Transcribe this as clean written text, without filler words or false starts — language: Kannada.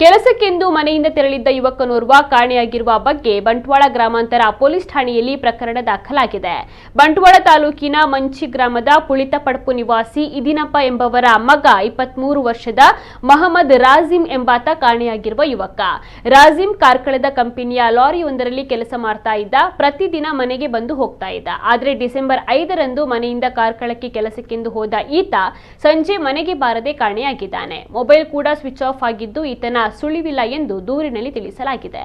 ಕೆಲಸಕ್ಕೆಂದು ಮನೆಯಿಂದ ತೆರಳಿದ್ದ ಯುವಕನೋರ್ವ ಕಾಣೆಯಾಗಿರುವ ಬಗ್ಗೆ ಬಂಟ್ವಾಳ ಗ್ರಾಮಾಂತರ ಪೊಲೀಸ್ ಠಾಣೆಯಲ್ಲಿ ಪ್ರಕರಣ ದಾಖಲಾಗಿದೆ. ಬಂಟ್ವಾಳ ತಾಲೂಕಿನ ಮಂಚಿ ಗ್ರಾಮದ ಪುಳಿತಪಡಪು ನಿವಾಸಿ ಇದಿನಪ್ಪ ಎಂಬವರ ಮಗ 23 ವರ್ಷದ ಮಹಮ್ಮದ್ ರಾಜಿಂ ಎಂಬಾತ ಕಾಣೆಯಾಗಿರುವ ಯುವಕ. ರಾಜಿಂ ಕಾರ್ಕಳದ ಕಂಪನಿಯ ಲಾರಿಯೊಂದರಲ್ಲಿ ಕೆಲಸ ಮಾಡ್ತಾ ಇದ್ದ. ಪ್ರತಿದಿನ ಮನೆಗೆ ಬಂದು ಹೋಗ್ತಾ ಇದ್ದ. ಆದರೆ ಡಿಸೆಂಬರ್ 5ರಂದು ಮನೆಯಿಂದ ಕಾರ್ಕಳಕ್ಕೆ ಕೆಲಸಕ್ಕೆಂದು ಹೋದ ಈತ ಸಂಜೆ ಮನೆಗೆ ಬಾರದೆ ಕಾಣೆಯಾಗಿದ್ದಾನೆ. ಮೊಬೈಲ್ ಕೂಡ ಸ್ವಿಚ್ ಆಫ್ ಆಗಿದ್ದು ಈತನ ಸುಳಿವಿಲ್ಲ ಎಂದು ದೂರಿನಲ್ಲಿ ತಿಳಿಸಲಾಗಿದೆ.